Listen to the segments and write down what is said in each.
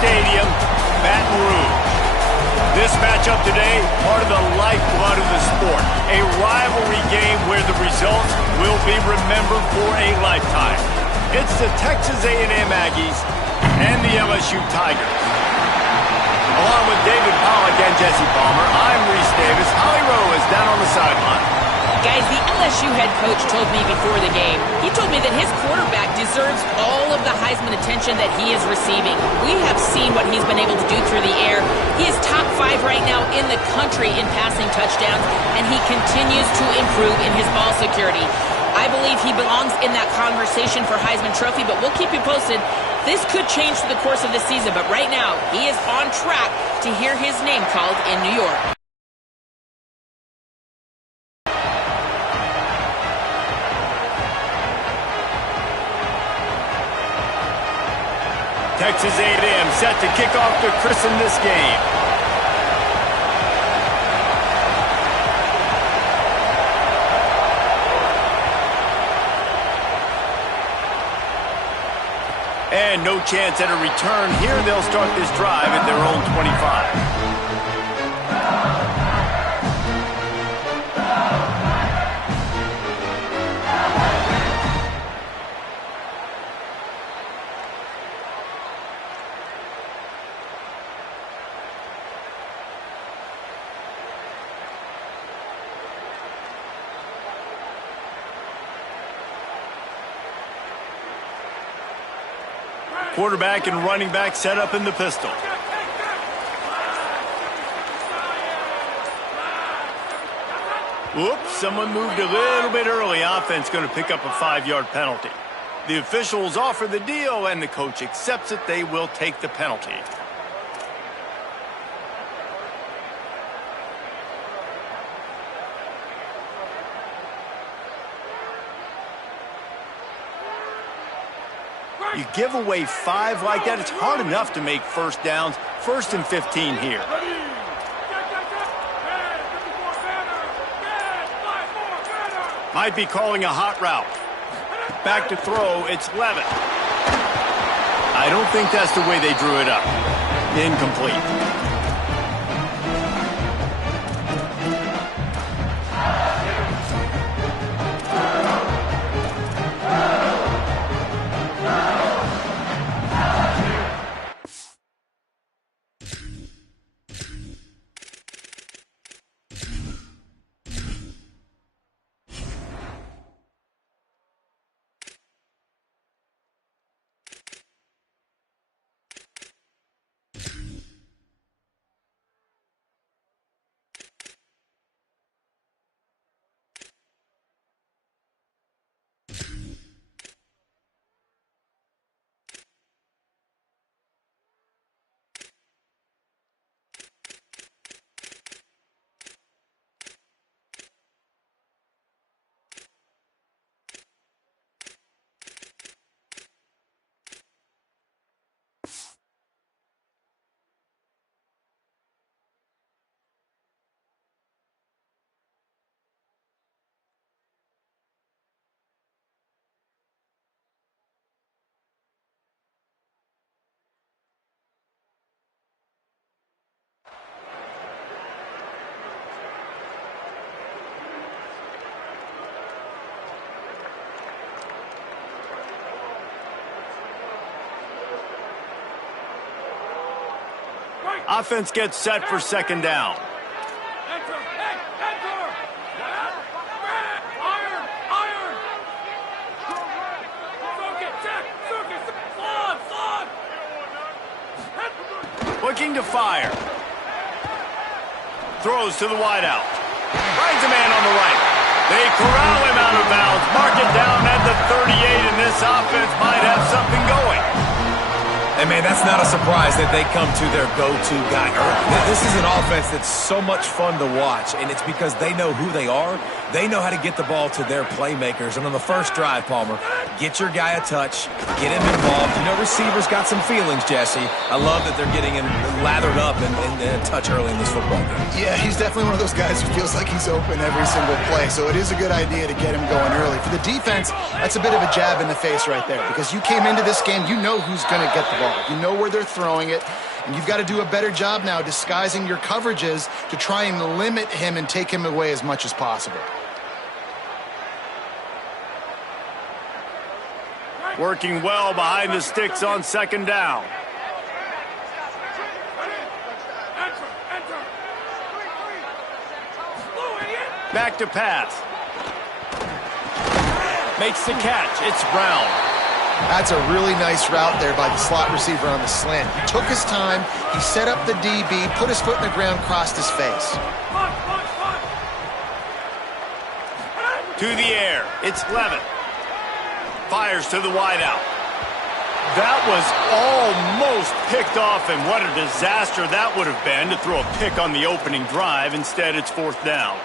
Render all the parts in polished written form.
Stadium, Baton Rouge. This matchup today, part of the lifeblood of the sport. A rivalry game where the results will be remembered for a lifetime. It's the Texas A&M Aggies and the LSU Tigers. Along with David Pollack and Jesse Palmer, I'm Reese Davis. Holly Rowe is down on the sideline. Guys, the LSU head coach told me before the game, he told me that his quarterback deserves all of the Heisman attention that he is receiving. We have seen what he's been able to do through the air. He is top 5 right now in the country in passing touchdowns, and he continues to improve in his ball security. I believe he belongs in that conversation for Heisman Trophy, but we'll keep you posted. This could change through the course of the season, but right now, he is on track to hear his name called in New York. Texas A&M set to kick off to christen this game. And no chance at a return here. They'll start this drive at their own 25. Quarterback and running back set up in the pistol. Whoops, someone moved a little bit early. Offense going to pick up a 5-yard penalty. The officials offer the deal, and the coach accepts it. They will take the penalty. You give away 5 like that, it's hard enough to make first downs. 1st and 15 here. Might be calling a hot route. Back to throw, it's Levitt. I don't think that's the way they drew it up. Incomplete. Offense gets set for 2nd down. Looking to fire. Throws to the wideout. Finds a man on the right. They corral him out of bounds. Mark it down at the 38, and this offense might have something going. And, man, that's not a surprise that they come to their go-to guy early. This is an offense that's so much fun to watch, and it's because they know who they are. They know how to get the ball to their playmakers. And on the first drive, Palmer, get your guy a touch, get him involved. You know, receivers got some feelings, Jesse. I love that they're getting him lathered up and a touch early in this football game. Yeah, he's definitely one of those guys who feels like he's open every single play. So it is a good idea to get him going early. For the defense, that's a bit of a jab in the face right there, because you came into this game, you know who's going to get the ball. ball. You know where they're throwing it, and you've got to do a better job now disguising your coverages to try and limit him and take him away as much as possible. Working well behind the sticks on second down. Back to pass. Makes the catch. It's Brown. That's a really nice route there by the slot receiver on the slant. He took his time, he set up the DB, put his foot in the ground, crossed his face. To the air. It's Levitt. Fires to the wideout. That was almost picked off, and what a disaster that would have been to throw a pick on the opening drive. Instead, it's fourth down.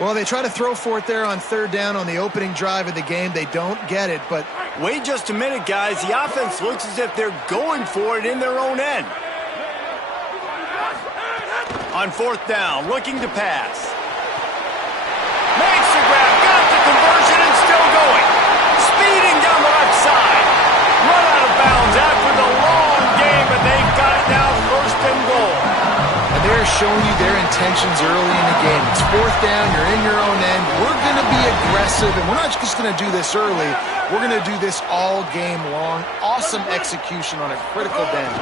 Well, they try to throw for it there on third down on the opening drive of the game. They don't get it, but... Wait just a minute, guys. The offense looks as if they're going for it in their own end. On fourth down, looking to pass. Makes the grab, got the conversion, and still going. Speeding down the left side. Run out of bounds after the long game, but they've got it now first and goal. And they're showing you their intentions early in the game. It's fourth down, you're in your own end. We're going to be aggressive, and we're not just going to do this early. We're going to do this all game long. Awesome execution on a critical down.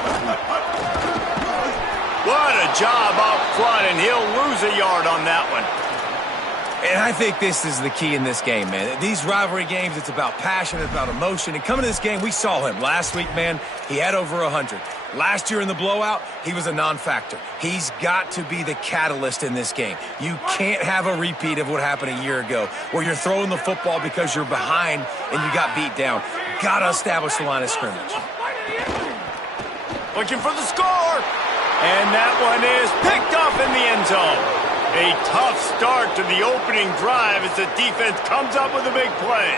What a job up front, and he'll lose a yard on that one. And I think this is the key in this game, man. These rivalry games, it's about passion, it's about emotion. And coming to this game, we saw him. Last week, man, he had over 100. Last year in the blowout, he was a non-factor. He's got to be the catalyst in this game. You can't have a repeat of what happened a year ago, where you're throwing the football because you're behind and you got beat down. Got to establish the line of scrimmage. Looking for the score. And that one is picked off in the end zone. A tough start to the opening drive as the defense comes up with a big play.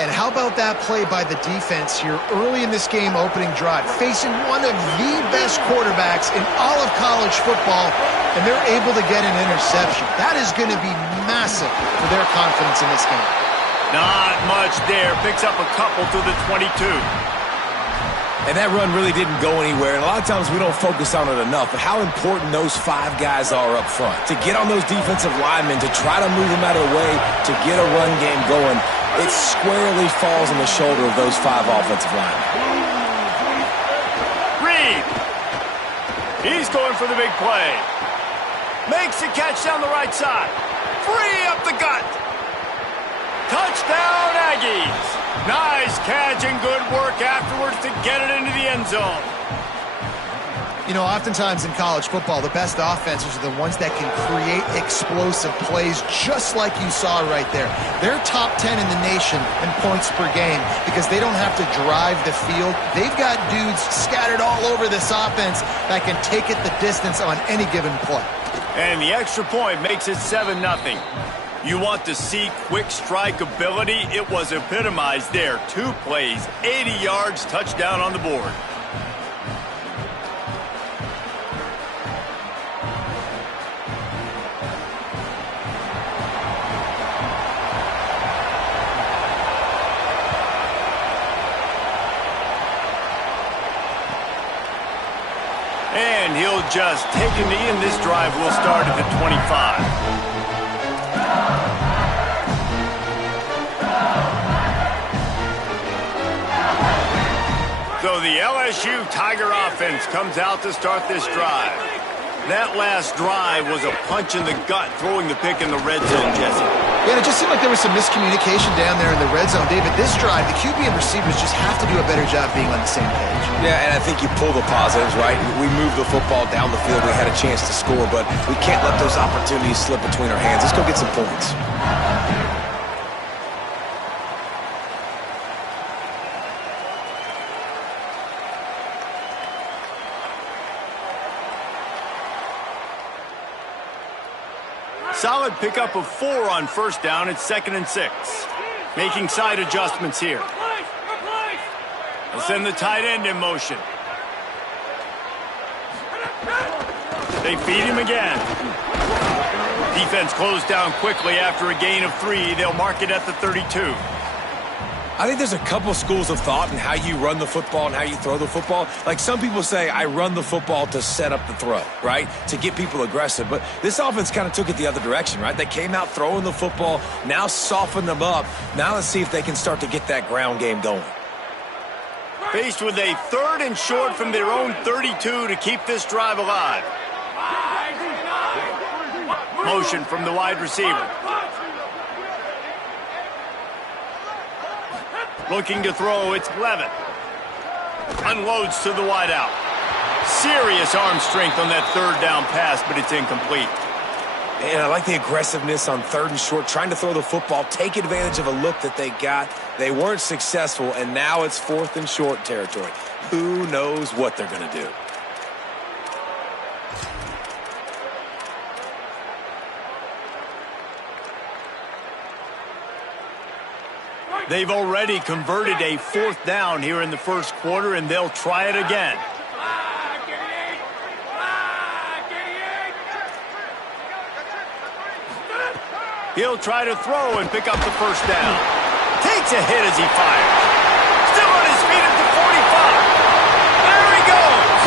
And how about that play by the defense here early in this game opening drive, facing one of the best quarterbacks in all of college football, and they're able to get an interception. That is going to be massive for their confidence in this game. Not much there. Picks up a couple to the 22. And that run really didn't go anywhere, and a lot of times we don't focus on it enough, but how important those 5 guys are up front. To get on those defensive linemen, to try to move them out of the way, to get a run game going, it squarely falls on the shoulder of those 5 offensive linemen. Reed. He's going for the big play. Makes the catch down the right side. Free up the gut. Touchdown, Aggies. Nice catch and good work afterwards to get it into the end zone. You know, oftentimes in college football, the best offenses are the ones that can create explosive plays just like you saw right there. They're top 10 in the nation in points per game because they don't have to drive the field. They've got dudes scattered all over this offense that can take it the distance on any given play. And the extra point makes it 7-0. You want to see quick strike ability? It was epitomized there. 2 plays, 80 yards, touchdown on the board. And he'll just take a knee, and this drive will start at the 25. So the LSU Tiger offense comes out to start this drive. That last drive was a punch in the gut, throwing the pick in the red zone, Jesse. Yeah, it just seemed like there was some miscommunication down there in the red zone. David, this drive, the QB and receivers just have to do a better job being on the same page. Yeah, and I think you pull the positives, right? We moved the football down the field. We had a chance to score, but we can't let those opportunities slip between our hands. Let's go get some points. Solid pickup of 4 on first down. It's 2nd and 6. Making side adjustments here. They'll send the tight end in motion. They feed him again. Defense closed down quickly after a gain of 3. They'll mark it at the 32. I think there's a couple schools of thought in how you run the football and how you throw the football. Like some people say, I run the football to set up the throw, right? To get people aggressive. But this offense kind of took it the other direction, right? They came out throwing the football, now softened them up. Now let's see if they can start to get that ground game going. Faced with a 3rd and short from their own 32 to keep this drive alive. Motion from the wide receiver. Looking to throw, it's Levin. Unloads to the wideout. Serious arm strength on that 3rd down pass, but it's incomplete. And I like the aggressiveness on 3rd and short, trying to throw the football, take advantage of a look that they got. They weren't successful, and now it's 4th and short territory. Who knows what they're going to do? They've already converted a 4th down here in the first quarter, and they'll try it again. He'll try to throw and pick up the first down. Takes a hit as he fires. Still on his feet at the 45. There he goes.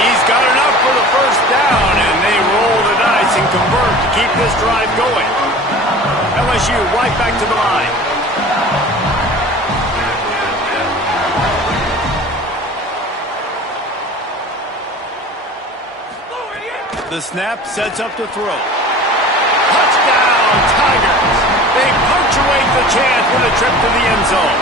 He's got enough for the first down, and they roll the dice and convert to keep this drive going. LSU right back to the line. The snap sets up to throw. Touchdown, Tigers! They punctuate the chance with a trip to the end zone.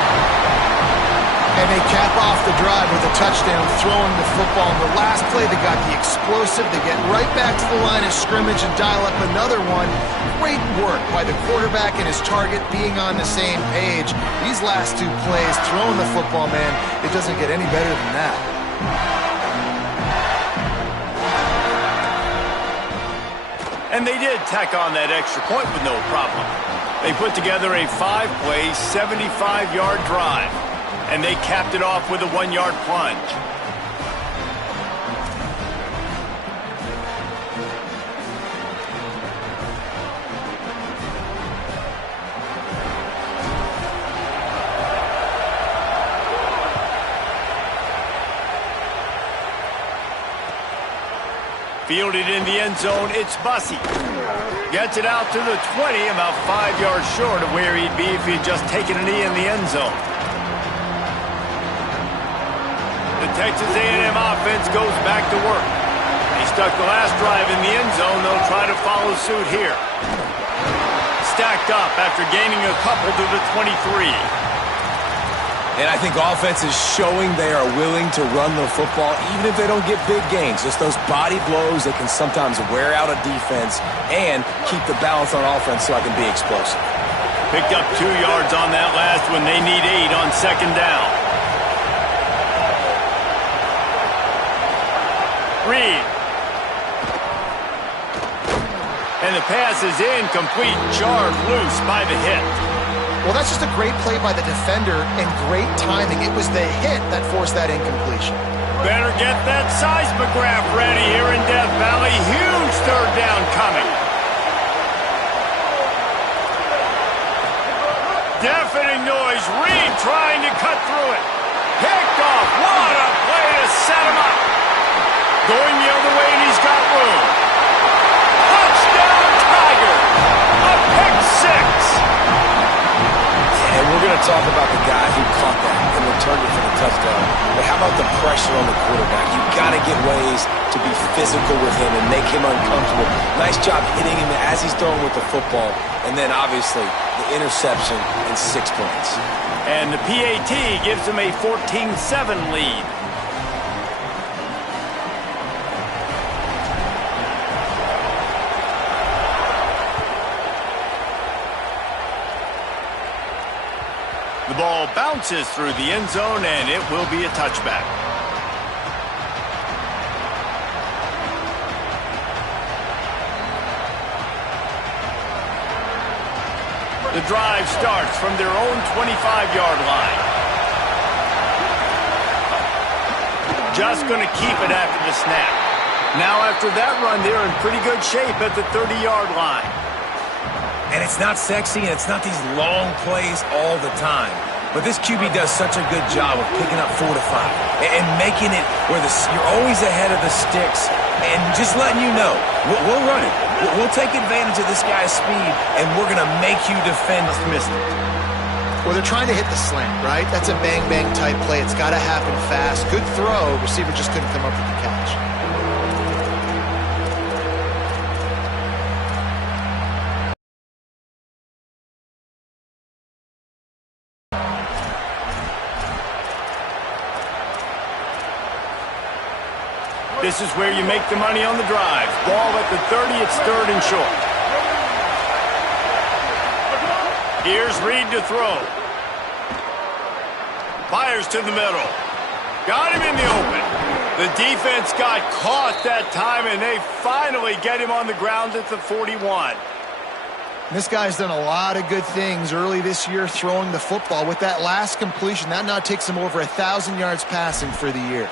And they cap off the drive with a touchdown, throwing the football on the last play. They got the explosive. They get right back to the line of scrimmage and dial up another one. Great work by the quarterback and his target being on the same page. These last 2 plays, throwing the football, man, it doesn't get any better than that. And they did tack on that extra point with no problem. They put together a 5-play, 75-yard drive. And they capped it off with a 1-yard plunge. Fielded in the end zone, it's Bussey. Gets it out to the 20, about 5 yards short of where he'd be if he'd just taken a knee in the end zone. The Texas A&M offense goes back to work. They stuck the last drive in the end zone. They'll try to follow suit here. Stacked up after gaining a couple to the 23. And I think offense is showing they are willing to run the football, even if they don't get big gains. Just those body blows that can sometimes wear out a defense and keep the balance on offense so I can be explosive. Picked up 2 yards on that last one. They need 8 on 2nd down. Reed. And the pass is incomplete. Jarred loose by the hit. Well, that's just a great play by the defender and great timing. It was the hit that forced that incompletion. Better get that seismograph ready here in Death Valley. Huge 3rd down coming. Deafening noise. Reed trying to cut through it. Picked off. What a play to set him up. Going the other way, and he's got room. Touchdown, Tigers. A pick 6. And we're going to talk about the guy who caught that and returned it for the touchdown. But how about the pressure on the quarterback? You've got to get ways to be physical with him and make him uncomfortable. Nice job hitting him as he's throwing with the football. And then, obviously, the interception and 6 points. And the PAT gives him a 14-7 lead. The ball bounces through the end zone, and it will be a touchback. The drive starts from their own 25-yard line. Just going to keep it after the snap. Now, after that run, they're in pretty good shape at the 30-yard line. And it's not sexy, and it's not these long plays all the time. But this QB does such a good job of picking up 4 to 5 and making it where you're always ahead of the sticks and just letting you know, we'll run it. We'll take advantage of this guy's speed, and we're going to make you defend. Missed it. Well, they're trying to hit the slant, right? That's a bang-bang type play. It's got to happen fast. Good throw. Receiver just couldn't come up with the catch. This is where you make the money on the drive. Ball at the 30, it's 3rd and short. Here's Reed to throw. Fires to the middle. Got him in the open. The defense got caught that time, and they finally get him on the ground at the 41. This guy's done a lot of good things early this year throwing the football. With that last completion, that now takes him over 1,000 yards passing for the year.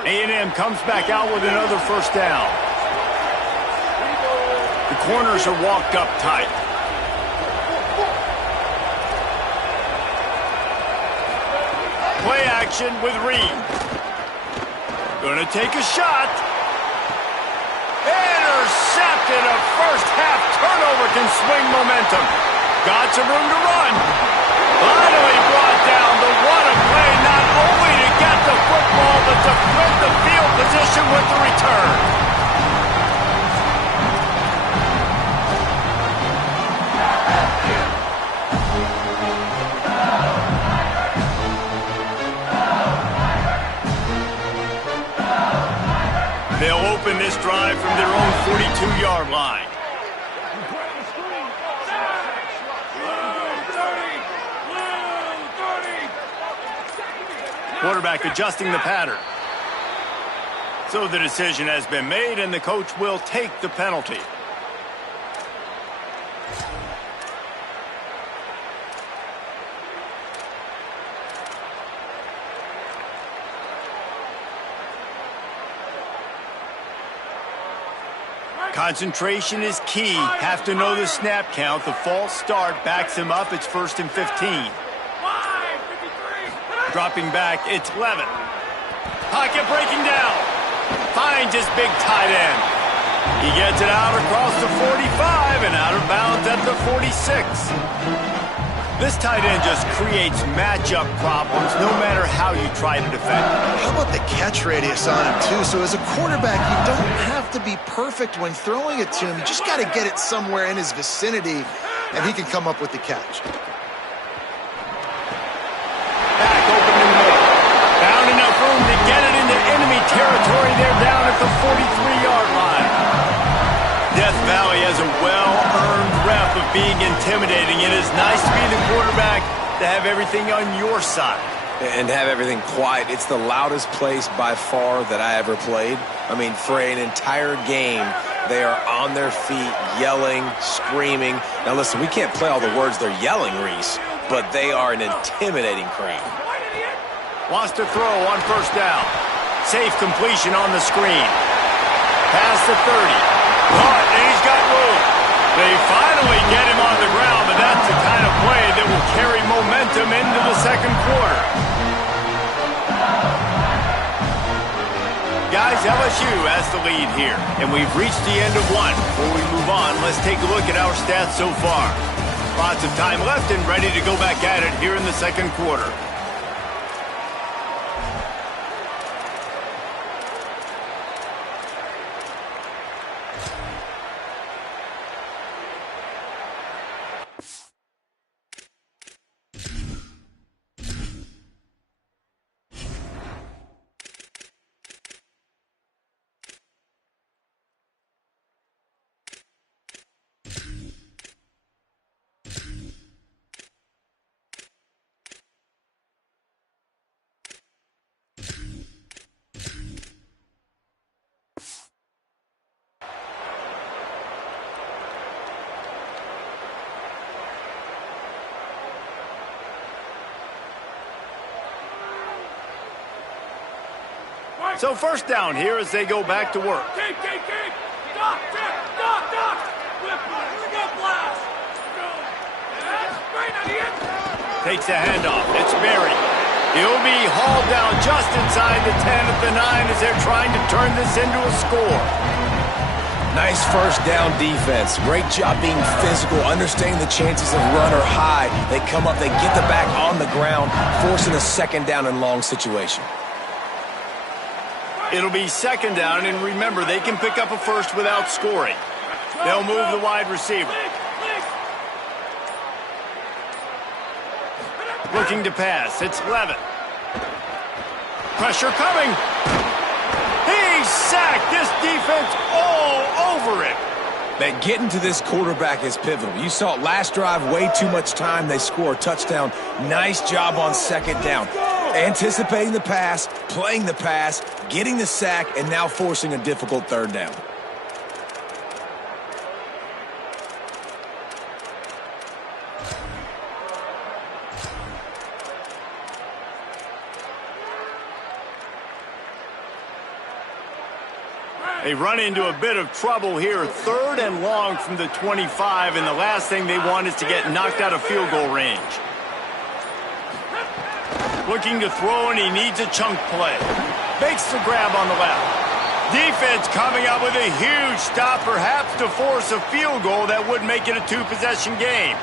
A&M comes back out with another first down. The corners are walked up tight. Play action with Reed. Gonna take a shot. Intercepted. A first half turnover can swing momentum. Got some room to run. Finally brought down. The what a play, not only to get the football, but to flip the field position with the return. They'll open this drive from their own 42-yard line. Quarterback adjusting the pattern. So the decision has been made, and the coach will take the penalty. Concentration is key. Have to know the snap count. The false start backs him up. It's 1st and 15. Dropping back, it's Levin. Pocket breaking down. Finds his big tight end. He gets it out across the 45 and out of bounds at the 46. This tight end just creates matchup problems no matter how you try to defend. How about the catch radius on him, too? So as a quarterback, you don't have to be perfect when throwing it to him. You just got to get it somewhere in his vicinity, and he can come up with the catch. Back open in the middle. Found enough room to get it into enemy territory. They're down at the 43-yard line. Death Valley has a well-earned rep of being intimidating. It is nice to be the quarterback, to have everything on your side. And have everything quiet. It's the loudest place by far that I ever played. I mean, for an entire game, they are on their feet, yelling, screaming. Now listen, we can't play all the words they're yelling, Reese, but they are an intimidating crowd. Wants to throw on first down. Safe completion on the screen. Past the 30. Caught, and he's got room. They finally get him on the ground, but that's the kind of play that will carry momentum into the second quarter. Guys, LSU has the lead here, and we've reached the end of one. Before we move on, let's take a look at our stats so far. Lots of time left and ready to go back at it here in the second quarter. So first down here as they go back to work. Takes the handoff. It's Berry. He'll be hauled down just inside the 10 at the 9 as they're trying to turn this into a score. Nice first down defense. Great job being physical, understanding the chances of run or high. They come up, they get the back on the ground, forcing a second down and long situation. It'll be second down, and remember, they can pick up a first without scoring. They'll move the wide receiver. Looking to pass. It's Levitt. Pressure coming. He's sacked. This defense all over it. Man, getting to this quarterback is pivotal. You saw it last drive, way too much time. They score a touchdown. Nice job on second down. Anticipating the pass, playing the pass, getting the sack, and now forcing a difficult third down. They run into a bit of trouble here. Third and long from the 25, and the last thing they want is to get knocked out of field goal range. Looking to throw, and he needs a chunk play. Makes the grab on the left. Defense coming up with a huge stop, perhaps to force a field goal that would make it a two-possession game.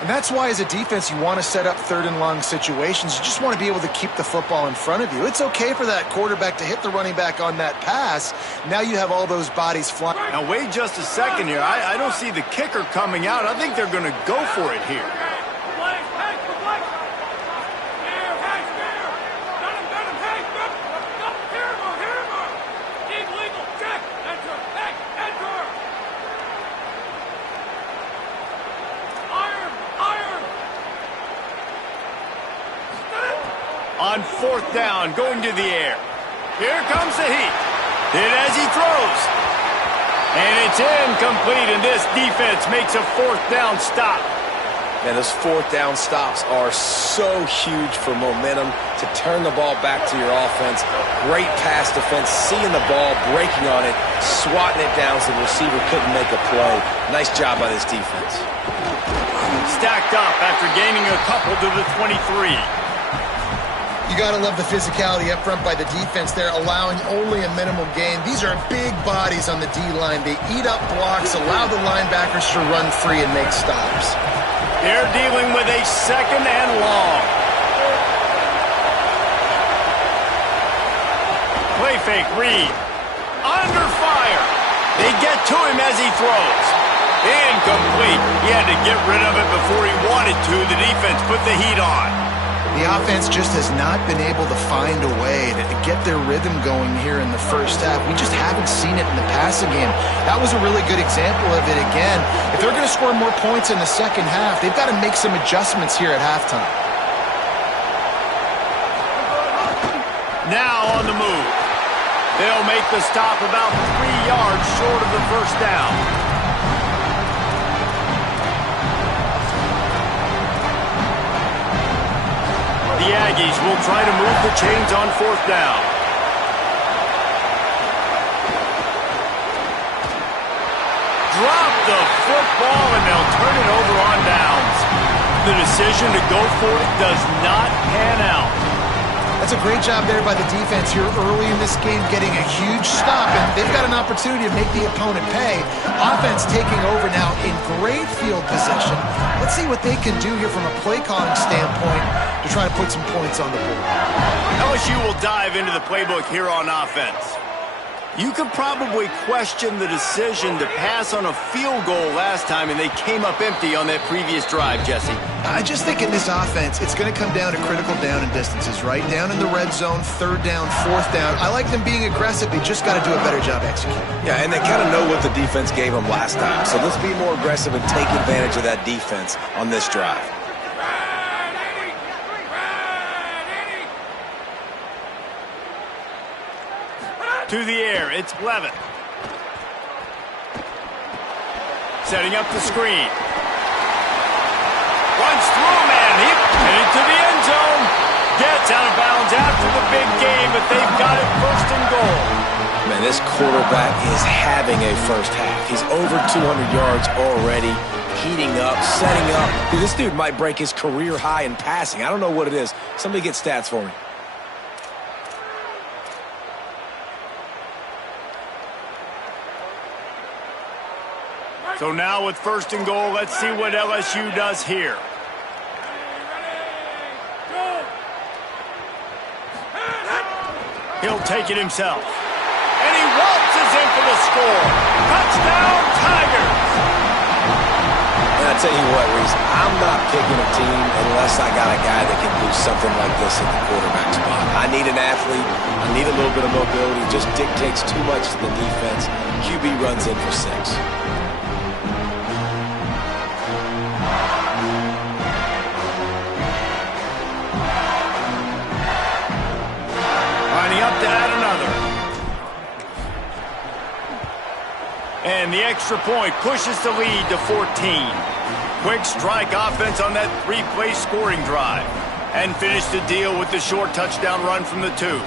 And that's why, as a defense, you want to set up third and long situations. You just want to be able to keep the football in front of you. It's okay for that quarterback to hit the running back on that pass. Now you have all those bodies flying. Now, wait just a second here. I don't see the kicker coming out. I think they're going to go for it here. On fourth down, going to the air. Here comes the heat. Hit as he throws. And it's incomplete, and this defense makes a fourth down stop. Man, those fourth down stops are so huge for momentum to turn the ball back to your offense. Great pass defense, seeing the ball, breaking on it, swatting it down so the receiver couldn't make a play. Nice job by this defense. Stacked up after gaining a couple to the 23. You got to love the physicality up front by the defense there, allowing only a minimal gain. These are big bodies on the D-line. They eat up blocks, allow the linebackers to run free and make stops. They're dealing with a second and long. Play fake, Reed. Under fire. They get to him as he throws. Incomplete. He had to get rid of it before he wanted to. The defense put the heat on. The offense just has not been able to find a way to get their rhythm going here in the first half. We just haven't seen it in the passing game. That was a really good example of it again. If they're going to score more points in the second half, they've got to make some adjustments here at halftime. Now on the move. They'll make the stop about 3 yards short of the first down. The Aggies will try to move the chains on fourth down. Drop the football, and they'll turn it over on downs. The decision to go for it does not pan out. That's a great job there by the defense here early in this game, getting a huge stop, and they've got an opportunity to make the opponent pay. Offense taking over now in great field possession. Let's see what they can do here from a play calling standpoint to try to put some points on the board. LSU will dive into the playbook here on offense. You could probably question the decision to pass on a field goal last time, and they came up empty on that previous drive, Jesse. I just think in this offense, it's going to come down to critical down and distances, right? Down in the red zone, third down, fourth down. I like them being aggressive. They just got to do a better job executing. Yeah, and they kind of know what the defense gave them last time. So let's be more aggressive and take advantage of that defense on this drive. To the air, it's Levitt. Setting up the screen. Runs through a man. He headed to the end zone. Gets out of bounds downs after the big game, but they've got it first and goal. Man, this quarterback is having a first half. He's over 200 yards already, heating up, setting up. Dude, this dude might break his career high in passing. I don't know what it is. Somebody get stats for me. So now with first and goal, let's see what LSU does here. He'll take it himself. And he waltzes in for the score. Touchdown, Tigers! And I tell you what, Reese, I'm not picking a team unless I got a guy that can do something like this at the quarterback spot. I need an athlete. I need a little bit of mobility. Just dictates too much to the defense. QB runs in for 6. Lining up to add another. And the extra point pushes the lead to 14. Quick strike offense on that 3-play scoring drive. And finish the deal with the short touchdown run from the 2.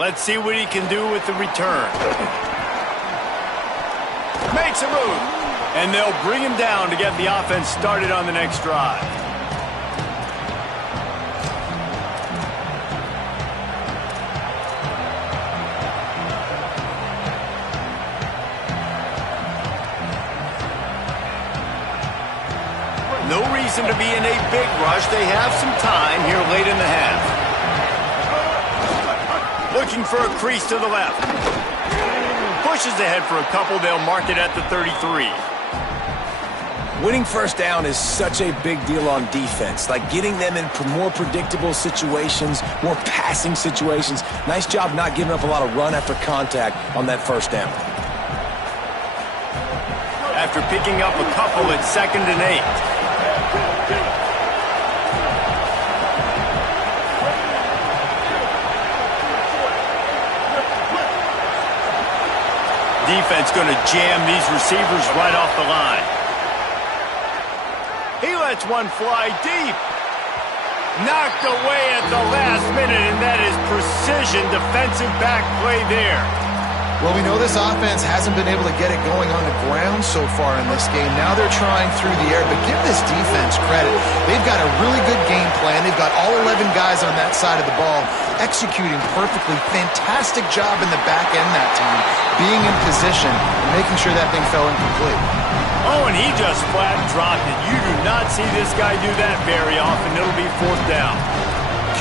Let's see what he can do with the return. Makes a move. And they'll bring him down to get the offense started on the next drive. No reason to be in a big rush. They have some time here late in the half. Looking for a crease to the left. Pushes ahead for a couple. They'll mark it at the 33. Winning first down is such a big deal on defense. Like getting them in more predictable situations, more passing situations. Nice job not giving up a lot of run after contact on that first down. After picking up a couple at 2nd and 8. Defense going to jam these receivers right off the line. He lets one fly deep. Knocked away at the last minute, and that is precision defensive back play there. Well, we know this offense hasn't been able to get it going on the ground so far in this game. Now they're trying through the air, but give this defense credit. They've got a really good game plan. They've got all 11 guys on that side of the ball executing perfectly. Fantastic job in the back end that time, being in position and making sure that thing fell incomplete. Oh, and he just flat dropped it. You do not see this guy do that very often. It'll be 4th down.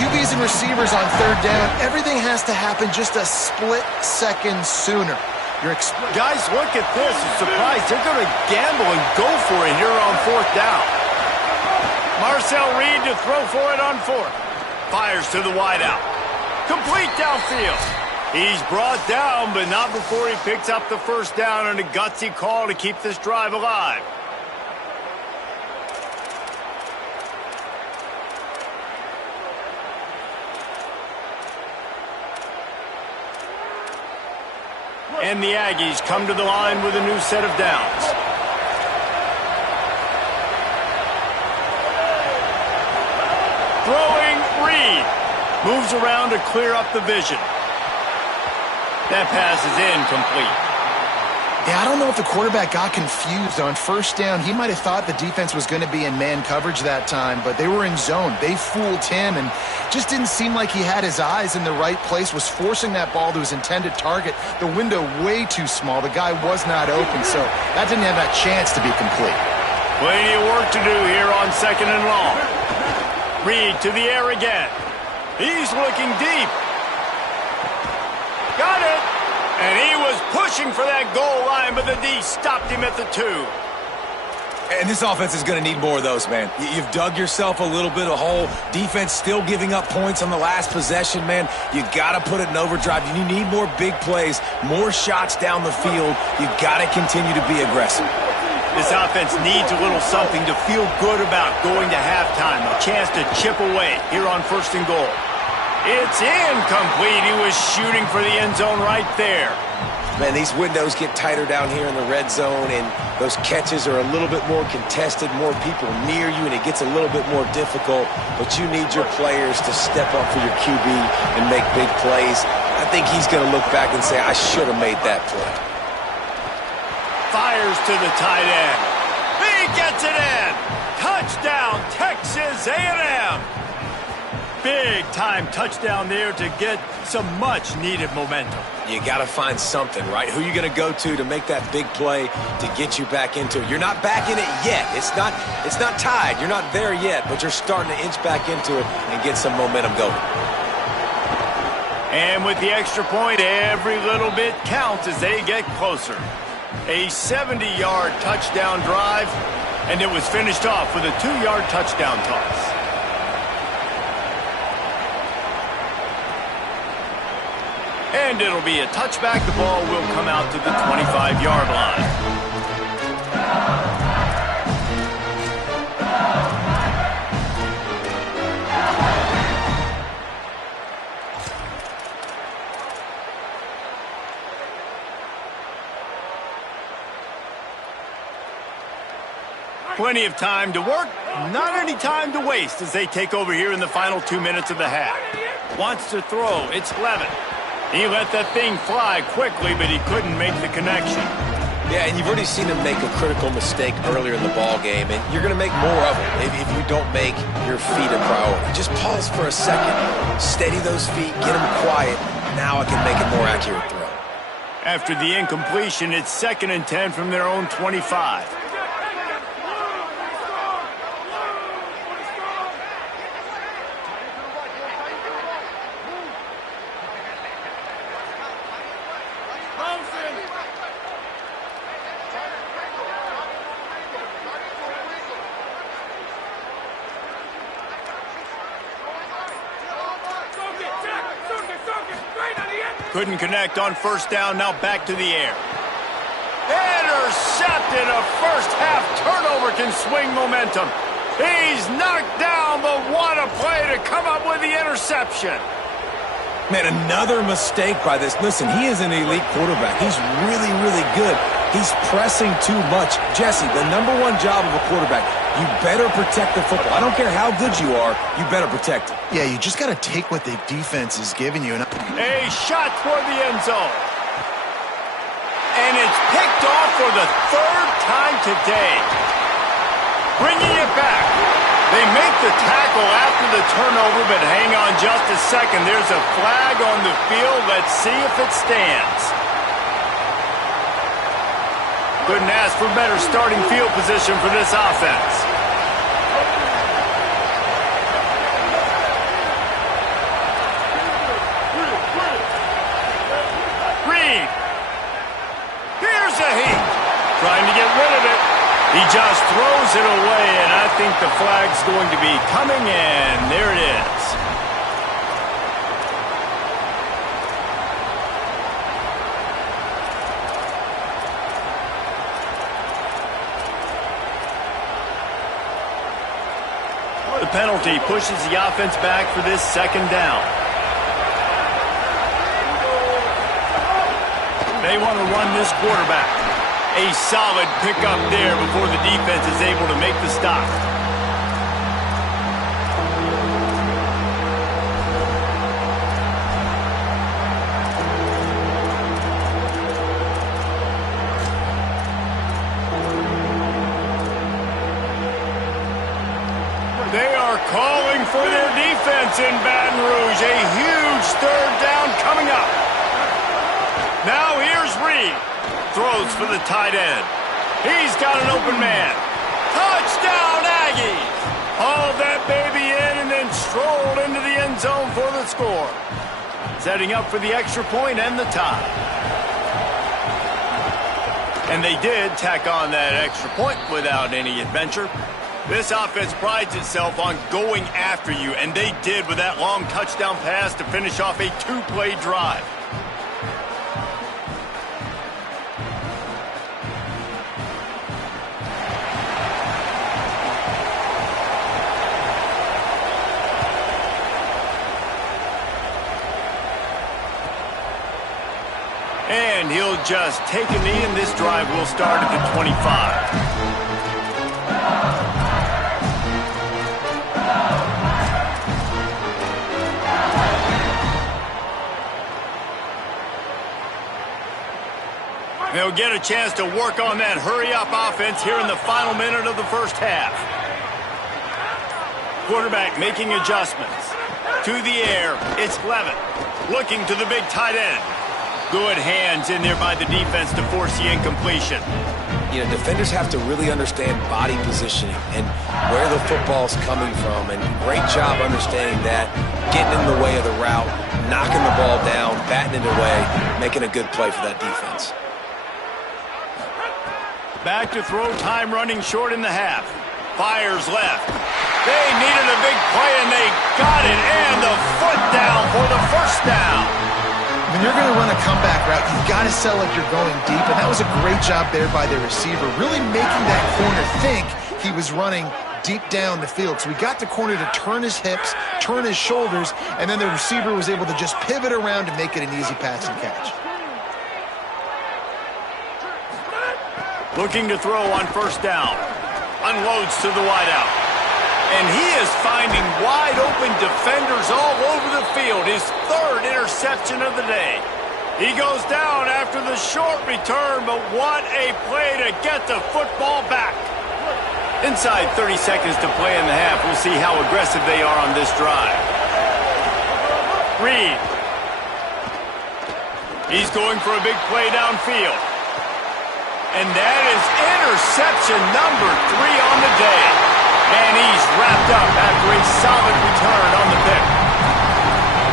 QBs and receivers on 3rd down, everything has to happen just a split second sooner. Guys, look at this. I'm surprised. They're going to gamble and go for it here on 4th down. Marcel Reed to throw for it on 4th. Fires to the wideout. Complete downfield. He's brought down, but not before he picks up the first down on a gutsy call to keep this drive alive. And the Aggies come to the line with a new set of downs. Throwing Reed. Moves around to clear up the vision. That pass is incomplete. Yeah, I don't know if the quarterback got confused on 1st down. He might have thought the defense was going to be in man coverage that time, but they were in zone. They fooled him and just didn't seem like he had his eyes in the right place, was forcing that ball to his intended target. The window way too small. The guy was not open, so that didn't have that chance to be complete. Plenty of work to do here on 2nd and long. Reed to the air again. He's looking deep. Got it. And he was pushing for that goal line, but the D stopped him at the 2. And this offense is going to need more of those, man. You've dug yourself a little bit of hole. Defense still giving up points on the last possession, man. You got to put it in overdrive. You need more big plays, more shots down the field. You got to continue to be aggressive. This offense needs a little something to feel good about going to halftime. A chance to chip away here on 1st and goal. It's incomplete. He was shooting for the end zone right there. Man, these windows get tighter down here in the red zone, and those catches are a little bit more contested, more people near you, and it gets a little bit more difficult. But you need your players to step up for your QB and make big plays. I think he's going to look back and say, I should have made that play. Fires to the tight end. He gets it in. Touchdown, Texas A&M. Big-time touchdown there to get some much-needed momentum. You got to find something, right? Who are you going to go to make that big play to get you back into it? You're not back in it yet. It's not tied. You're not there yet, but you're starting to inch back into it and get some momentum going. And with the extra point, every little bit counts as they get closer. A 70-yard touchdown drive, and it was finished off with a 2-yard touchdown toss. And it'll be a touchback. The ball will come out to the 25-yard line. Plenty of time to work, not any time to waste as they take over here in the final 2 minutes of the half. Wants to throw, it's Levin. He let that thing fly quickly, but he couldn't make the connection. Yeah, and you've already seen him make a critical mistake earlier in the ball game, and you're going to make more of it if you don't make your feet a priority. Just pause for a second, steady those feet, get them quiet. Now I can make a more accurate throw. After the incompletion, it's 2nd and 10 from their own 25. Couldn't connect on first down, now back to the air. Intercepted, a first-half turnover can swing momentum. He's knocked down, but what a play to come up with the interception. Man, another mistake by this. Listen, he is an elite quarterback. He's really, really good. He's pressing too much. Jesse, the #1 job of a quarterback, you better protect the football. I don't care how good you are, you better protect it. Yeah, you just got to take what the defense is giving you. A shot toward the end zone. And it's picked off for the 3rd time today. Bringing it back. They make the tackle after the turnover, but hang on just a second. There's a flag on the field. Let's see if it stands. Couldn't ask for better starting field position for this offense. Reed. Here's a heat. Trying to get rid of it. He just throws it away, and I think the flag's going to be coming, and there it is. The penalty pushes the offense back for this 2nd down. They want to run this quarterback. A solid pickup there before the defense is able to make the stop. They are calling for their defense in Baton Rouge. A huge 3rd down coming up. Now here's Reed. Throws for the tight end. He's got an open man. Touchdown, Aggies! Hauled that baby in and then strolled into the end zone for the score. Setting up for the extra point and the tie. And they did tack on that extra point without any adventure. This offense prides itself on going after you, and they did with that long touchdown pass to finish off a 2-play drive. And And he'll just take a knee, and this drive will start at the 25. They'll get a chance to work on that hurry-up offense here in the final minute of the first half. Quarterback making adjustments. To the air, it's Levitt. Looking to the big tight end. Good hands in there by the defense to force the incompletion. You know, defenders have to really understand body positioning and where the football's coming from. And great job understanding that, getting in the way of the route, knocking the ball down, batting it away, making a good play for that defense. Back to throw, time running short in the half. Fires left. They needed a big play, and they got it. And the foot down for the first down. When you're going to run a comeback route, you've got to sell like you're going deep, and that was a great job there by the receiver, really making that corner think he was running deep down the field. So we got the corner to turn his hips, turn his shoulders, and then the receiver was able to just pivot around and make it an easy pass and catch. Looking to throw on first down. Unloads to the wideout. And he is finding wide-open defenders all over the field. His third interception of the day. He goes down after the short return, but what a play to get the football back. Inside 30 seconds to play in the half. We'll see how aggressive they are on this drive. Reed. He's going for a big play downfield. And that is interception number 3 on the day. And he's wrapped up after a solid return on the pick.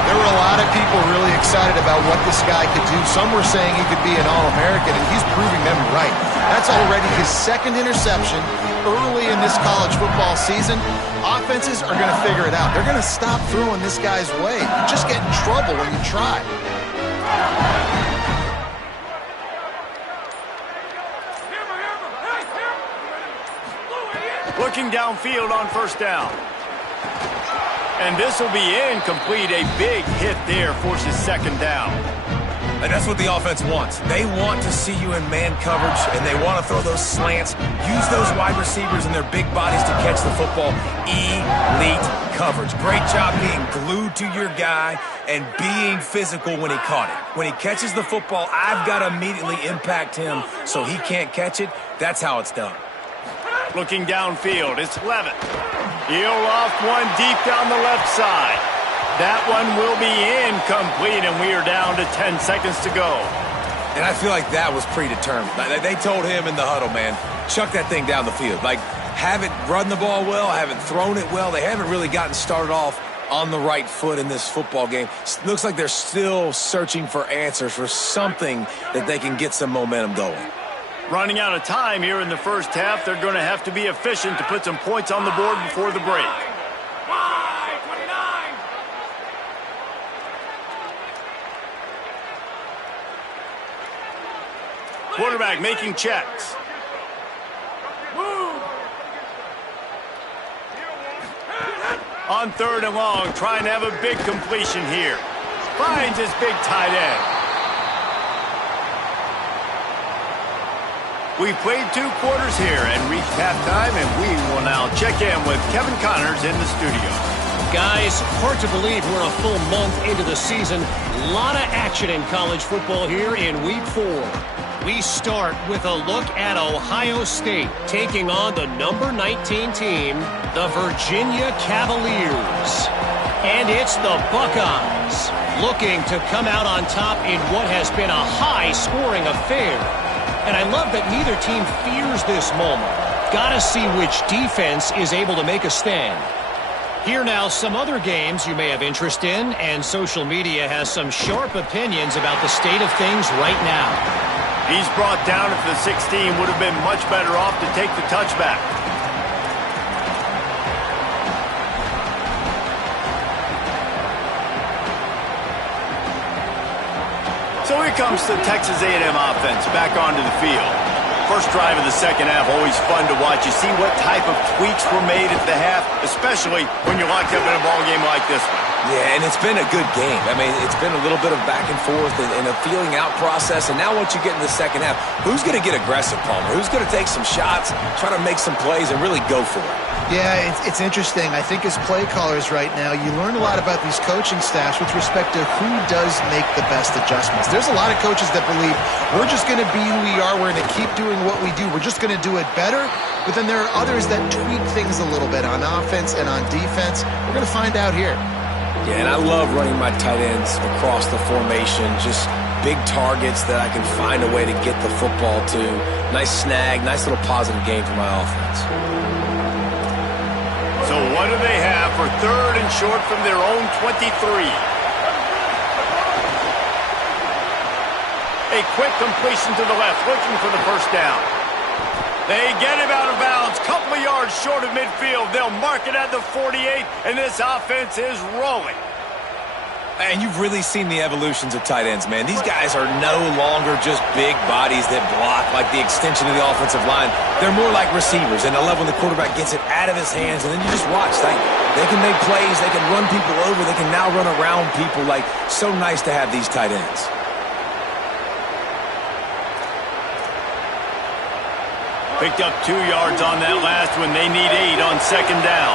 There were a lot of people really excited about what this guy could do. Some were saying he could be an All-American, and he's proving them right. That's already his second interception early in this college football season. Offenses are going to figure it out. They're going to stop throwing this guy's way. You just get in trouble when you try. Looking downfield on first down. And this will be incomplete. A big hit there forces second down. And that's what the offense wants. They want to see you in man coverage, and they want to throw those slants, use those wide receivers and their big bodies to catch the football. Elite coverage. Great job being glued to your guy and being physical when he caught it. When he catches the football, I've got to immediately impact him so he can't catch it. That's how it's done. Looking downfield, it's Levitt. He'll loft one deep down the left side. That one will be incomplete, and we are down to 10 seconds to go. And I feel like that was predetermined. They told him in the huddle, man, chuck that thing down the field. Like, haven't run the ball well, haven't thrown it well. They haven't really gotten started off on the right foot in this football game. Looks like they're still searching for answers, for something that they can get some momentum going. Running out of time here in the first half. They're going to have to be efficient to put some points on the board before the break. Quarterback making checks. On third and long, trying to have a big completion here. Finds his big tight end. We've played 2 quarters here and reached halftime, and we will now check in with Kevin Connors in the studio. Guys, hard to believe we're a full month into the season. A lot of action in college football here in Week 4. We start with a look at Ohio State taking on the number 19 team, the Virginia Cavaliers. And it's the Buckeyes looking to come out on top in what has been a high-scoring affair. And I love that neither team fears this moment. Gotta see which defense is able to make a stand. Here now, some other games you may have interest in, and social media has some sharp opinions about the state of things right now. He's brought down at the 16, would have been much better off to take the touchback. So here comes the Texas A&M offense back onto the field. First drive of the second half, always fun to watch. You see what type of tweaks were made at the half, especially when you're locked up in a ball game like this one. Yeah, and it's been a good game. I mean, it's been a little bit of back and forth and a feeling out process. And now once you get in the second half, who's going to get aggressive, Palmer? Who's going to take some shots, try to make some plays, and really go for it? Yeah, it's interesting. I think as play callers right now, you learn a lot about these coaching staffs with respect to who does make the best adjustments. There's a lot of coaches that believe we're just going to be who we are. We're going to keep doing what we do. We're just going to do it better. But then there are others that tweak things a little bit on offense and on defense. We're going to find out here. Yeah, and I love running my tight ends across the formation, just big targets that I can find a way to get the football to. Nice snag, nice little positive game for my offense. So what do they have for third and short from their own 23? A quick completion to the left, looking for the first down. They get him out of bounds, couple of yards short of midfield. They'll mark it at the 48, and this offense is rolling. And you've really seen the evolutions of tight ends, man. These guys are no longer just big bodies that block like the extension of the offensive line. They're more like receivers, and I love when the quarterback gets it out of his hands, and then you just watch. They can make plays, they can run people over, they can now run around people. Like, so nice to have these tight ends. Picked up 2 yards on that last one. They need 8 on second down.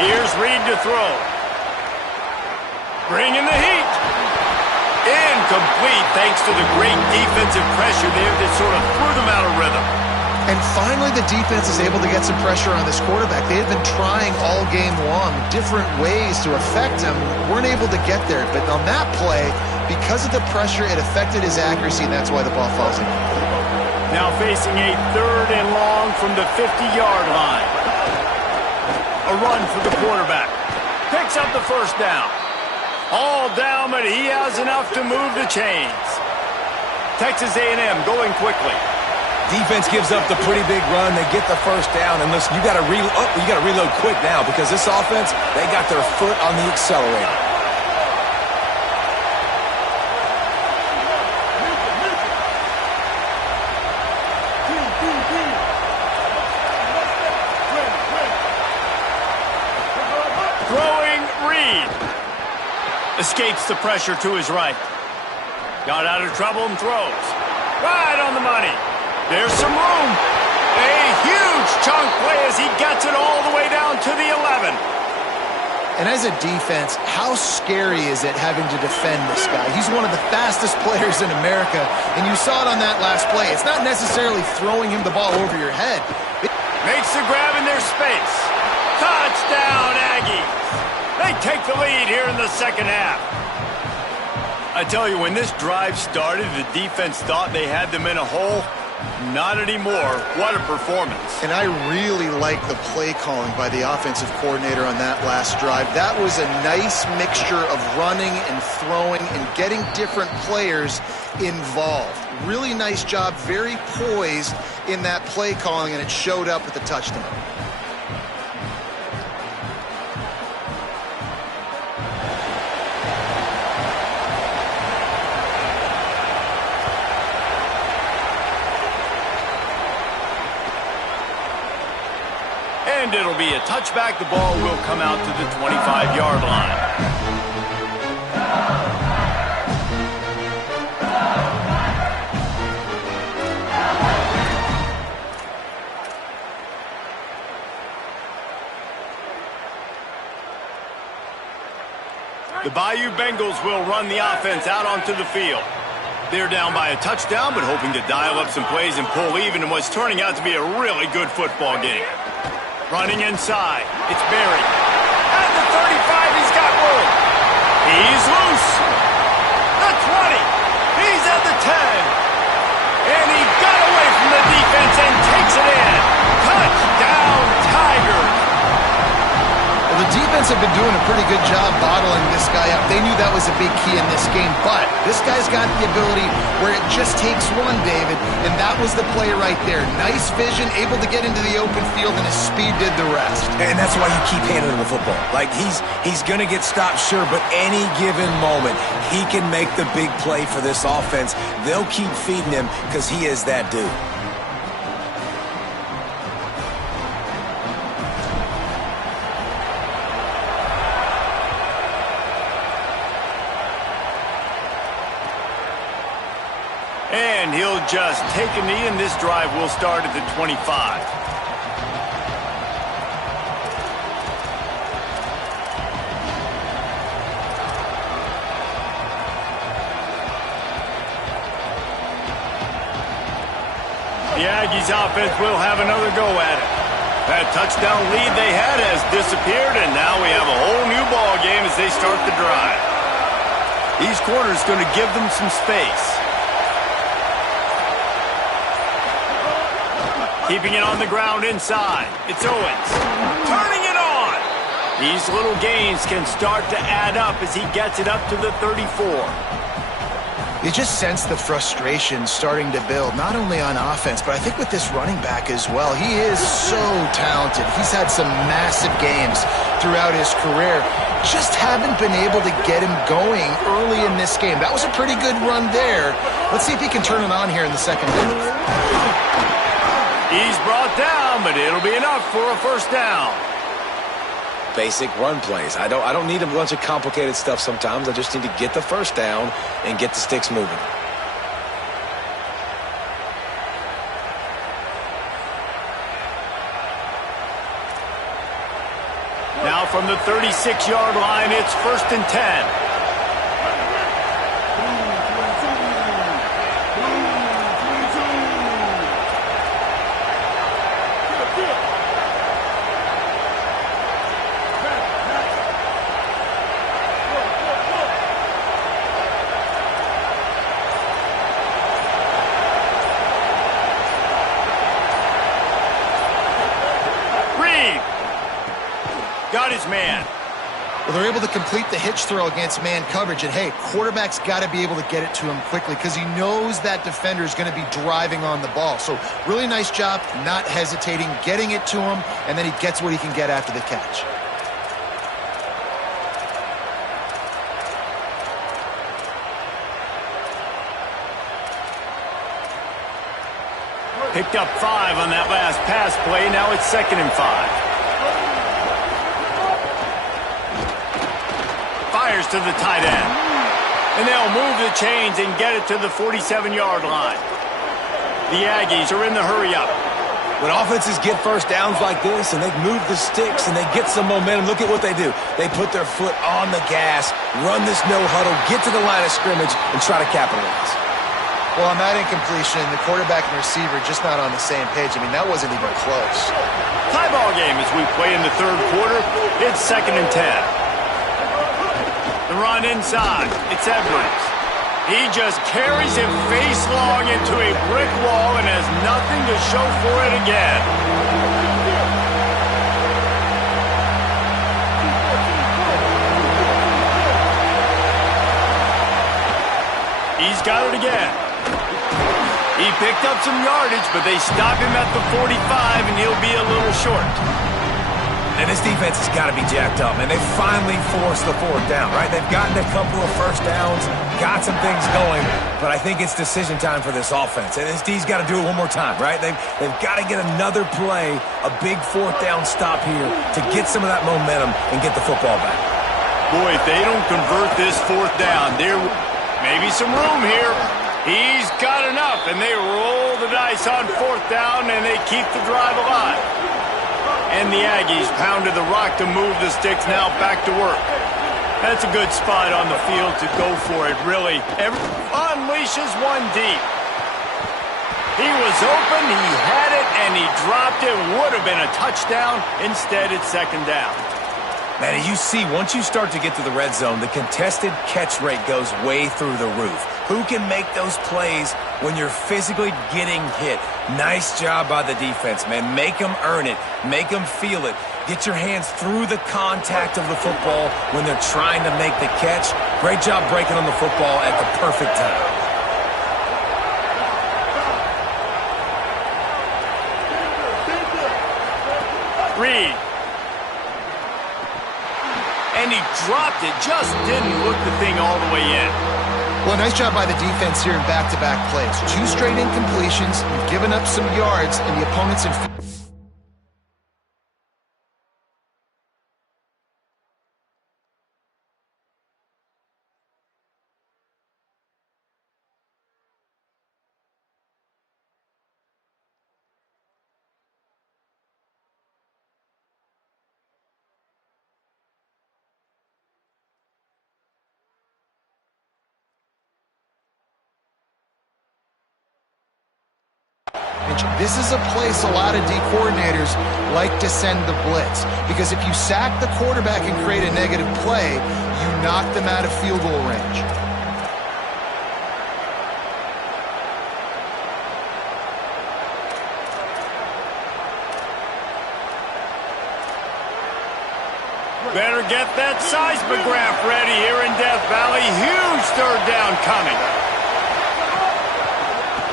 Here's Reed to throw. Bringing the heat. Incomplete thanks to the great defensive pressure there that sort of threw them out of rhythm. And finally, the defense is able to get some pressure on this quarterback. They had been trying all game long different ways to affect him. Weren't able to get there. But on that play, because of the pressure, it affected his accuracy, and that's why the ball falls in. Now facing a third and long from the 50-yard line. A run for the quarterback. Picks up the first down. All down, but he has enough to move the chains. Texas A&M going quickly. Defense gives up the pretty big run. They get the first down. And listen, you got to reload quick now because this offense, they got their foot on the accelerator. Throwing Reed. Escapes the pressure to his right. Got out of trouble and throws. Right on the money. There's some room. A huge chunk play as he gets it all the way down to the 11. And as a defense, how scary is it having to defend this guy? He's one of the fastest players in America, and you saw it on that last play. It's not necessarily throwing him the ball over your head. Makes the grab in their space. Touchdown, Aggies. They take the lead here in the second half. I tell you, when this drive started, the defense thought they had them in a hole. Not anymore. What a performance. And I really like the play calling by the offensive coordinator on that last drive. That was a nice mixture of running and throwing and getting different players involved. Really nice job, very poised in that play calling, and it showed up with the touchdown. And it'll be a touchback. The ball will come out to the 25-yard line. The Bayou Bengals will run the offense out onto the field. They're down by a touchdown, but hoping to dial up some plays and pull even in what's turning out to be a really good football game. Running inside. It's Berry. At the 35, he's got room. He's loose. The 20. He's at the 10. And he got away from the defense and takes it in. Touchdown, Tigers. Well, the defense defense have been doing a pretty good job bottling this guy up. They knew that was a big key in this game, but this guy's got the ability where it just takes one, David, and that was the play right there. Nice vision, able to get into the open field, and his speed did the rest. And that's why you keep handing him the football. Like, he's going to get stopped, sure, but any given moment, he can make the big play for this offense. They'll keep feeding him because he is that dude. And he'll just take a knee, and this drive will start at the 25. The Aggies offense will have another go at it. That touchdown lead they had has disappeared, and now we have a whole new ball game as they start the drive. These corners going to give them some space. Keeping it on the ground inside. It's Owens. Turning it on. These little gains can start to add up as he gets it up to the 34. You just sense the frustration starting to build, not only on offense, but I think with this running back as well. He is so talented. He's had some massive games throughout his career. Just haven't been able to get him going early in this game. That was a pretty good run there. Let's see if he can turn it on here in the second half. He's brought down, but it'll be enough for a first down. Basic run plays. I don't need a bunch of complicated stuff sometimes. I just need to get the first down and get the sticks moving. Now from the 36-yard line, it's 1st and 10. Got his man. Well, they're able to complete the hitch throw against man coverage. And, hey, quarterback's got to be able to get it to him quickly because he knows that defender is going to be driving on the ball. So really nice job not hesitating, getting it to him, and then he gets what he can get after the catch. Picked up 5 on that last pass play. Now it's 2nd and 5. To the tight end. And they'll move the chains and get it to the 47-yard line. The Aggies are in the hurry-up. When offenses get first downs like this and they move the sticks and they get some momentum, look at what they do. They put their foot on the gas, run this no-huddle, get to the line of scrimmage, and try to capitalize. Well, on that incompletion, the quarterback and receiver just not on the same page. I mean, that wasn't even close. Tie ball game as we play in the third quarter. It's 2nd and 10. The run inside. It's Edwards. He just carries him face long into a brick wall and has nothing to show for it again. He's got it again. He picked up some yardage, but they stop him at the 45, and he'll be a little short. And this defense has got to be jacked up, man. They finally forced the 4th down, right? They've gotten a couple of first downs, got some things going, but I think it's decision time for this offense. And this D's got to do it one more time, right? They've got to get another play, a big 4th down stop here to get some of that momentum and get the football back. Boy, if they don't convert this 4th down, there may be some room here. He's got enough, and they roll the dice on 4th down, and they keep the drive alive. And the Aggies pounded the rock to move the sticks, now back to work. That's a good spot on the field to go for it, really. Unleashes one deep. He was open, he had it, and he dropped it. Would have been a touchdown. Instead, it's 2nd down. Man, as you see, once you start to get to the red zone, the contested catch rate goes way through the roof. Who can make those plays when you're physically getting hit? Nice job by the defense, man. Make them earn it. Make them feel it. Get your hands through the contact of the football when they're trying to make the catch. Great job breaking on the football at the perfect time. Reed. And he dropped it. Just didn't look the thing all the way in. Well, nice job by the defense here in back-to-back plays. 2 straight incompletions. You've given up some yards, and the opponent's in... This is a place a lot of D coordinators like to send the blitz, because if you sack the quarterback and create a negative play, you knock them out of field goal range. Better get that seismograph ready here in Death Valley. Huge third down coming.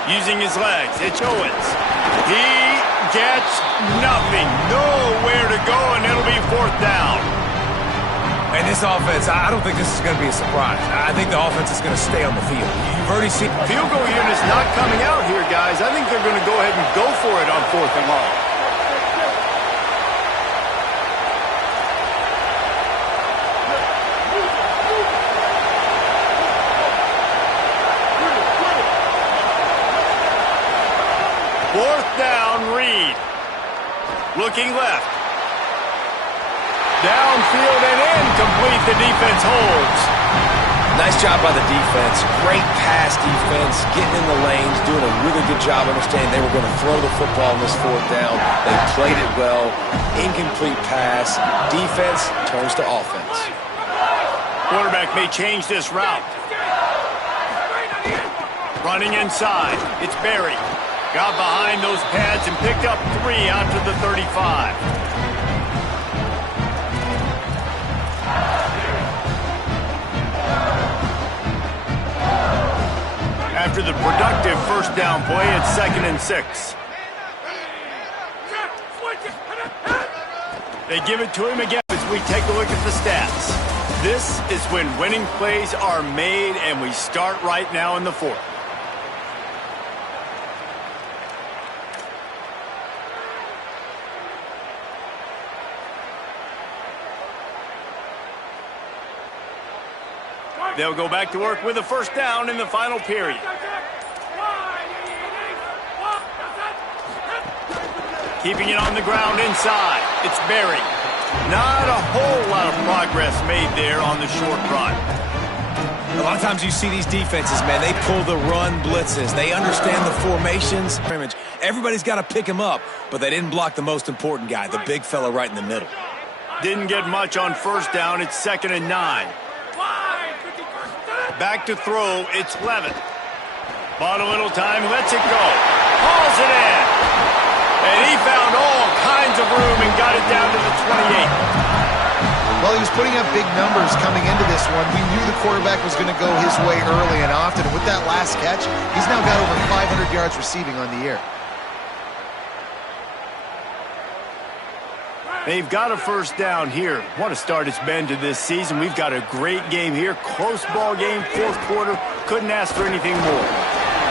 Using his legs, it's Owens. He gets nothing. Nowhere to go, and it'll be 4th down. And this offense, I don't think this is going to be a surprise. I think the offense is going to stay on the field. You've already seen... Field goal unit's not coming out here, guys. I think they're going to go ahead and go for it on 4th and long. Fourth down, Reed. Looking left. Downfield and incomplete. The defense holds. Nice job by the defense. Great pass defense, getting in the lanes, doing a really good job understanding they were going to throw the football on this 4th down. They played it well. Incomplete pass. Defense turns to offense. Quarterback may change this route. Running inside. It's Barry. Got behind those pads and picked up 3 out to the 35. After the productive first down play, it's 2nd and 6. They give it to him again as we take a look at the stats. This is when winning plays are made, and we start right now in the 4th. They'll go back to work with a first down in the final period. Keeping it on the ground inside. It's Barry. Not a whole lot of progress made there on the short run. A lot of times you see these defenses, man, they pull the run blitzes. They understand the formations. Everybody's got to pick him up, but they didn't block the most important guy, the big fella right in the middle. Didn't get much on first down. It's 2nd and 9. Back to throw, it's Levin. Bought a little time, lets it go. Hauls it in. And he found all kinds of room and got it down to the 28. Well, he was putting up big numbers coming into this one. We knew the quarterback was going to go his way early and often. And with that last catch, he's now got over 500 yards receiving on the year. They've got a first down here. What a start it's been to this season. We've got a great game here. Close ball game, 4th quarter. Couldn't ask for anything more.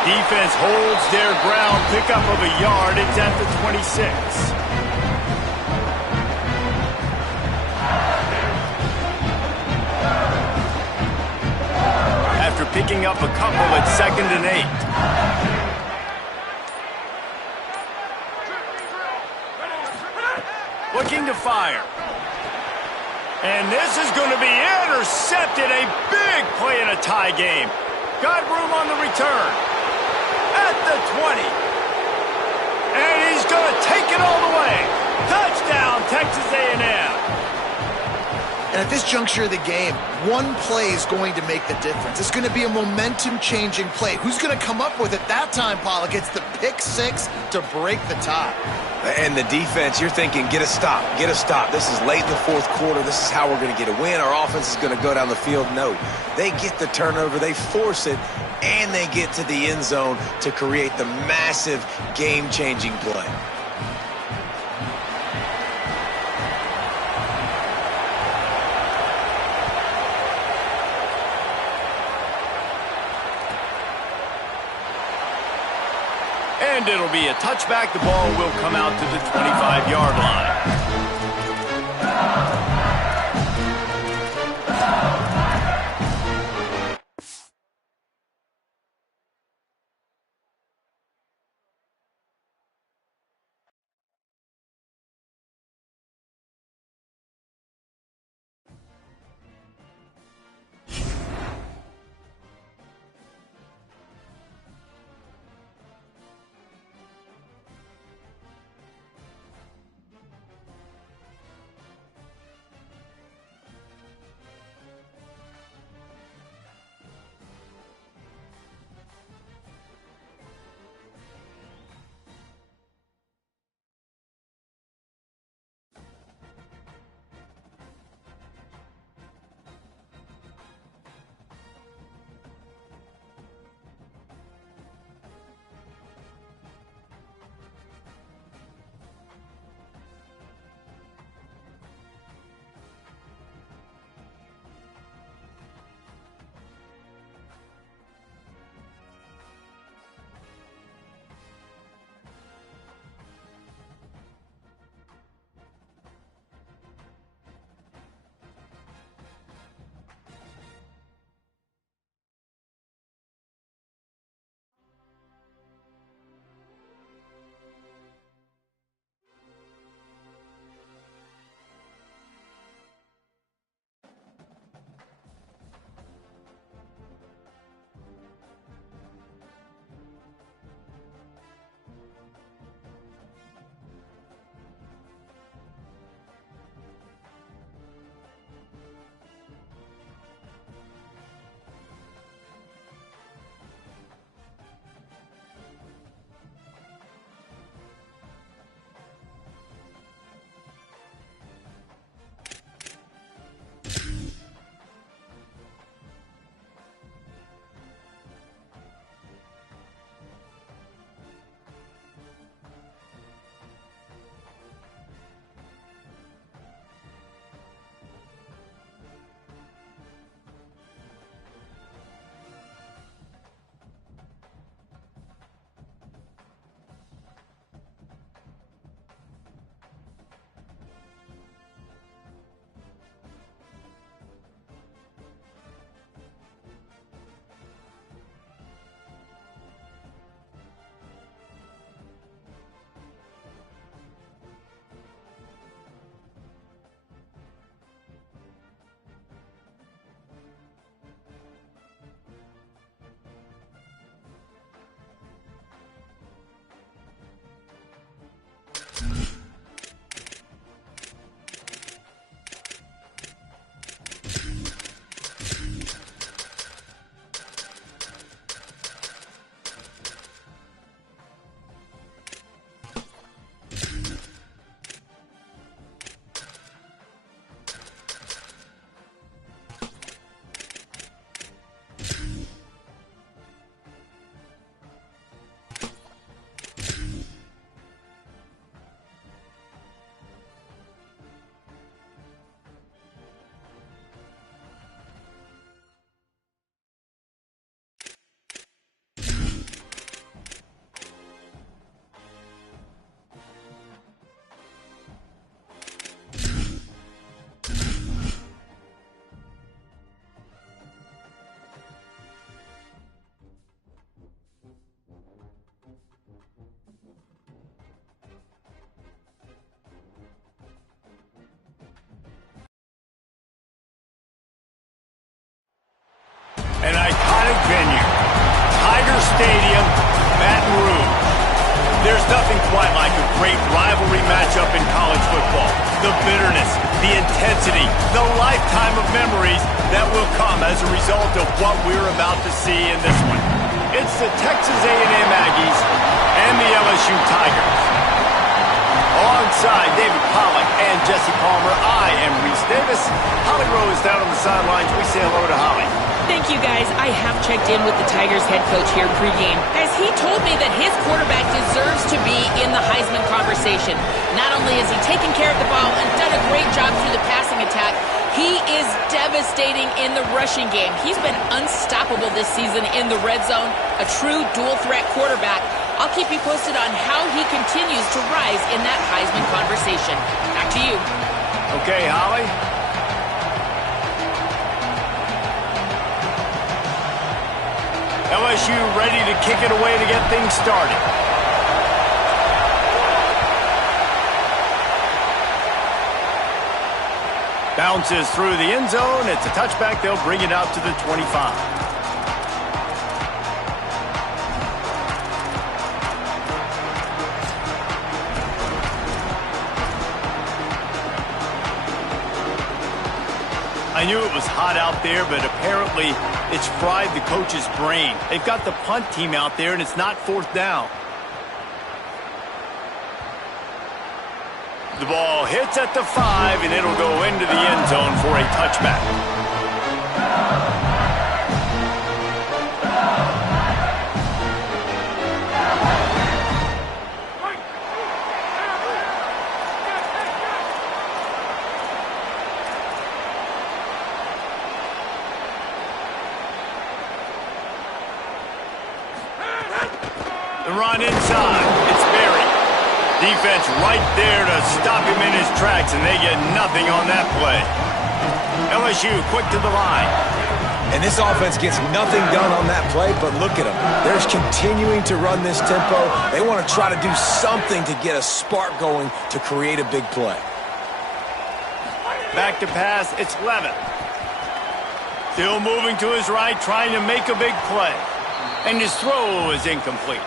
Defense holds their ground. Pickup of a yard. It's at the 26. After picking up a couple, it's 2nd and 8. Looking to fire. And this is going to be intercepted. A big play in a tie game. Got room on the return. At the 20. And he's going to take it all the way. Touchdown, Texas A&M. And at this juncture of the game, one play is going to make the difference. It's going to be a momentum-changing play. Who's going to come up with it that time, Pollock? It's the pick 6 to break the tie. And the defense, you're thinking, get a stop, get a stop. This is late in the fourth quarter. This is how we're going to get a win. Our offense is going to go down the field. No, they get the turnover, they force it, and they get to the end zone to create the massive game-changing play. And it'll be a touchback. The ball will come out to the 25-yard line. An iconic venue, Tiger Stadium, Baton Rouge. There's nothing quite like a great rivalry matchup in college football. The bitterness, the intensity, the lifetime of memories that will come as a result of what we're about to see in this one. It's the Texas A&M Aggies and the LSU Tigers. Alongside David Pollack and Jesse Palmer, I am Reese Davis. Holly Rowe is down on the sidelines. We say hello to Holly. Thank you, guys. I have checked in with the Tigers head coach here pregame, as he told me that his quarterback deserves to be in the Heisman conversation. Not only has he taken care of the ball and done a great job through the passing attack, he is devastating in the rushing game. He's been unstoppable this season in the red zone, a true dual-threat quarterback. I'll keep you posted on how he continues to rise in that Heisman conversation. Back to you. Okay, Holly. LSU ready to kick it away to get things started. Bounces through the end zone. It's a touchback. They'll bring it out to the 25. I knew it was hot out there, but apparently it's fried the coach's brain. They've got the punt team out there, and it's not fourth down. The ball hits at the 5, and it'll go into the end zone for a touchback. The run inside. It's buried. Defense right there to stop him in his tracks, and they get nothing on that play. LSU quick to the line. And this offense gets nothing done on that play, but look at them. They're continuing to run this tempo. They want to try to do something to get a spark going to create a big play. Back to pass. It's Levitt. Still moving to his right, trying to make a big play. And his throw is incomplete.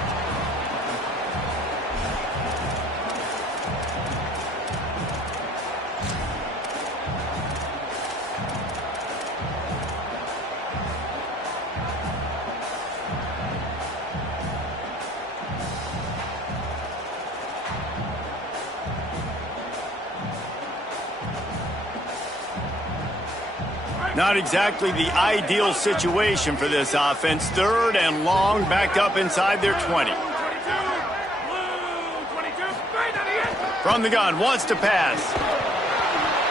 Not exactly the ideal situation for this offense. Third and long, backed up inside their 20. From the gun, wants to pass.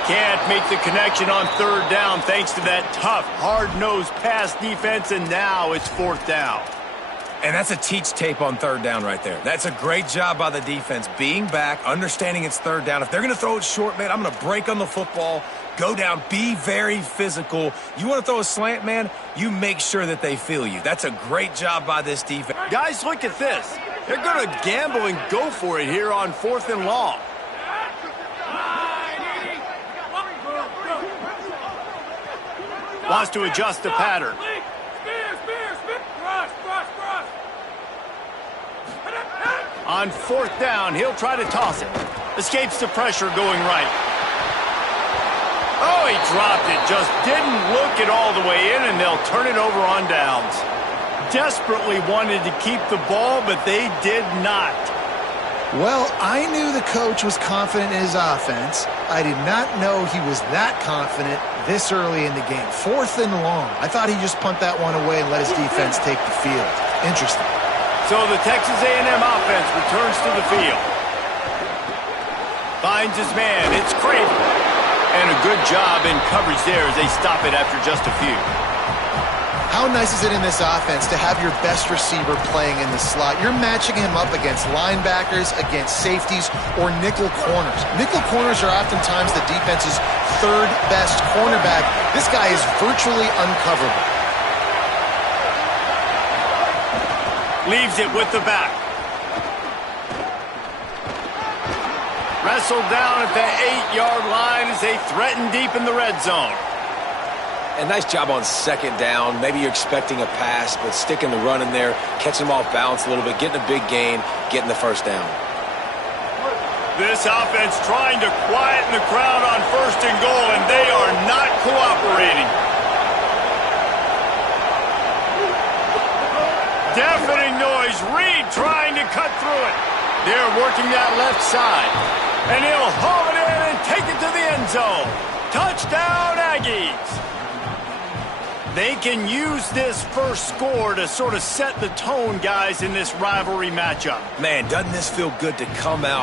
Can't make the connection on third down thanks to that tough, hard-nosed pass defense, and now it's fourth down. And that's a teach tape on third down right there. That's a great job by the defense, being back, understanding it's third down. If they're going to throw it short, man, I'm going to break on the football, go down, be very physical. You want to throw a slant, man, you make sure that they feel you. That's a great job by this defense. Guys, look at this. They're going to gamble and go for it here on fourth and long. Wants to adjust the pattern. On fourth down, he'll try to toss it. Escapes the pressure going right. Oh, he dropped it. Just didn't look it all the way in, and they'll turn it over on downs. Desperately wanted to keep the ball, but they did not. Well, I knew the coach was confident in his offense. I did not know he was that confident this early in the game. Fourth and long. I thought he'd just punt that one away and let his defense take the field. Interesting. So the Texas A&M offense returns to the field. Finds his man. It's Craven. And a good job in coverage there as they stop it after just a few. How nice is it in this offense to have your best receiver playing in the slot? You're matching him up against linebackers, against safeties, or nickel corners. Nickel corners are oftentimes the defense's third best cornerback. This guy is virtually uncoverable. Leaves it with the back. Wrestled down at the 8-yard line as they threaten deep in the red zone. And nice job on second down. Maybe you're expecting a pass, but sticking the run in there, catching them off balance a little bit, getting a big gain, getting the first down. This offense trying to quieten the crowd on first and goal, and they are not cooperating. Deafening noise. Reed trying to cut through it. They're working that left side. And he'll haul it in and take it to the end zone. Touchdown, Aggies. They can use this first score to sort of set the tone, guys, in this rivalry matchup. Man, doesn't this feel good to come out